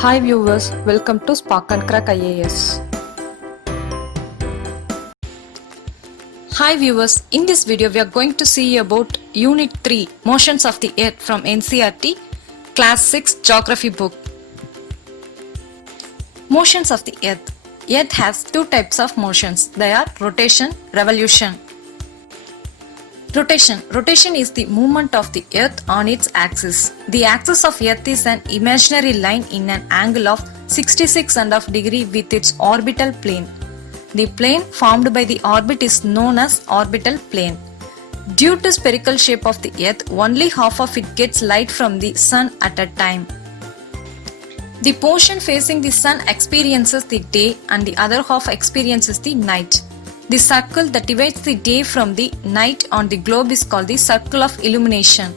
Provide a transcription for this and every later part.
Hi viewers, welcome to Spark and Crack IAS. Hi viewers, in this video we are going to see about Unit 3 Motions of the Earth from NCERT Class 6 Geography book. Motions of the Earth. Earth has two types of motions. They are rotation, revolution. Rotation. Rotation is the movement of the Earth on its axis. The axis of Earth is an imaginary line in an angle of 66.5 degrees with its orbital plane. The plane formed by the orbit is known as orbital plane. Due to spherical shape of the Earth, only half of it gets light from the Sun at a time. The portion facing the Sun experiences the day and the other half experiences the night. The circle that divides the day from the night on the globe is called the circle of illumination.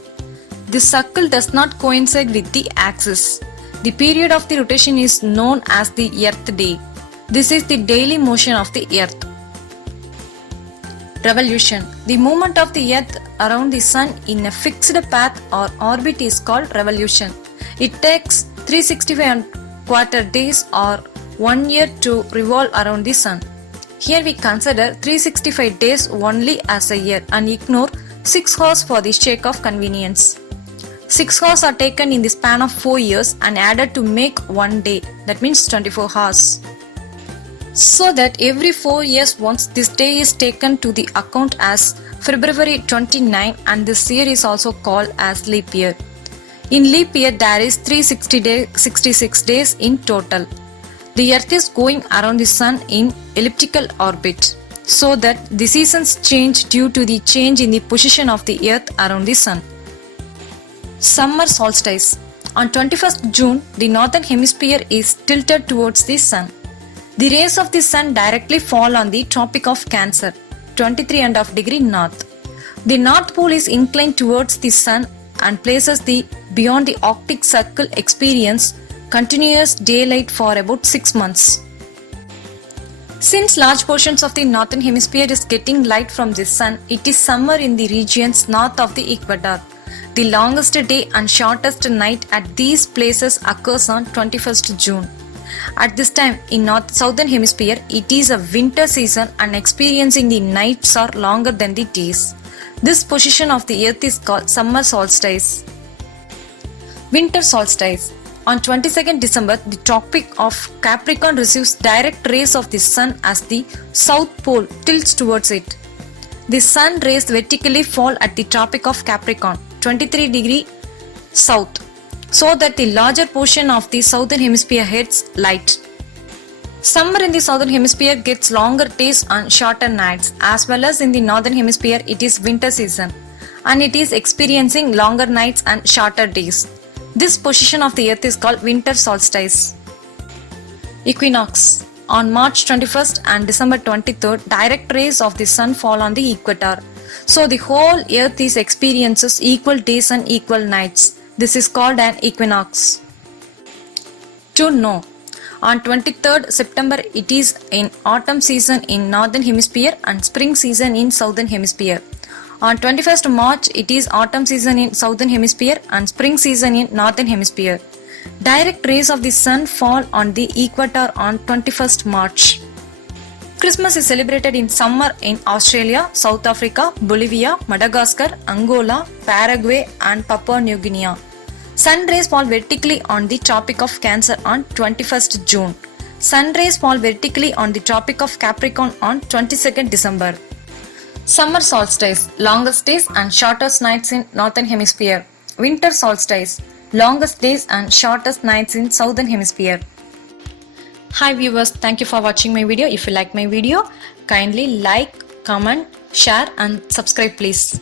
The circle does not coincide with the axis. The period of the rotation is known as the Earth day. This is the daily motion of the Earth. Revolution. The movement of the Earth around the Sun in a fixed path or orbit is called revolution. It takes 365.25 days or 1 year to revolve around the Sun. Here we consider 365 days only as a year and ignore 6 hours for the sake of convenience. 6 hours are taken in the span of 4 years and added to make 1 day, that means 24 hours. So that every 4 years once this day is taken to the account as February 29 and this year is also called as leap year. In leap year there is 366 days in total. The Earth is going around the Sun in elliptical orbit, so that the seasons change due to the change in the position of the Earth around the Sun. Summer solstice. On 21st June, the northern hemisphere is tilted towards the Sun. The rays of the Sun directly fall on the Tropic of Cancer, 23.5 degrees north. The North Pole is inclined towards the Sun and places the beyond the Arctic Circle experience continuous daylight for about 6 months. Since large portions of the northern hemisphere is getting light from the Sun, it is summer in the regions north of the equator. The longest day and shortest night at these places occurs on 21st June. At this time in southern hemisphere, it is a winter season and experiencing the nights are longer than the days. This position of the Earth is called summer solstice. Winter solstice. On 22nd December, the Tropic of Capricorn receives direct rays of the Sun as the South Pole tilts towards it. The Sun rays vertically fall at the Tropic of Capricorn, 23 degrees south, so that the larger portion of the southern hemisphere gets light. Summer in the southern hemisphere gets longer days and shorter nights, as well as in the northern hemisphere it is winter season and it is experiencing longer nights and shorter days. This position of the Earth is called winter solstice. Equinox. On March 21st and December 23rd, direct rays of the Sun fall on the equator. So the whole Earth is experiences equal days and equal nights. This is called an equinox. To know. On 23rd September, it is in autumn season in northern hemisphere and spring season in southern hemisphere. On 21st March, it is autumn season in southern hemisphere and spring season in northern hemisphere. Direct rays of the Sun fall on the equator on 21st March. Christmas is celebrated in summer in Australia, South Africa, Bolivia, Madagascar, Angola, Paraguay and Papua New Guinea. Sun rays fall vertically on the Tropic of Cancer on 21st June. Sun rays fall vertically on the Tropic of Capricorn on 22nd December. Summer solstice, longest days and shortest nights in northern hemisphere. Winter solstice, longest days and shortest nights in southern hemisphere. Hi viewers, thank you for watching my video. If you like my video, kindly like, comment, share and subscribe please.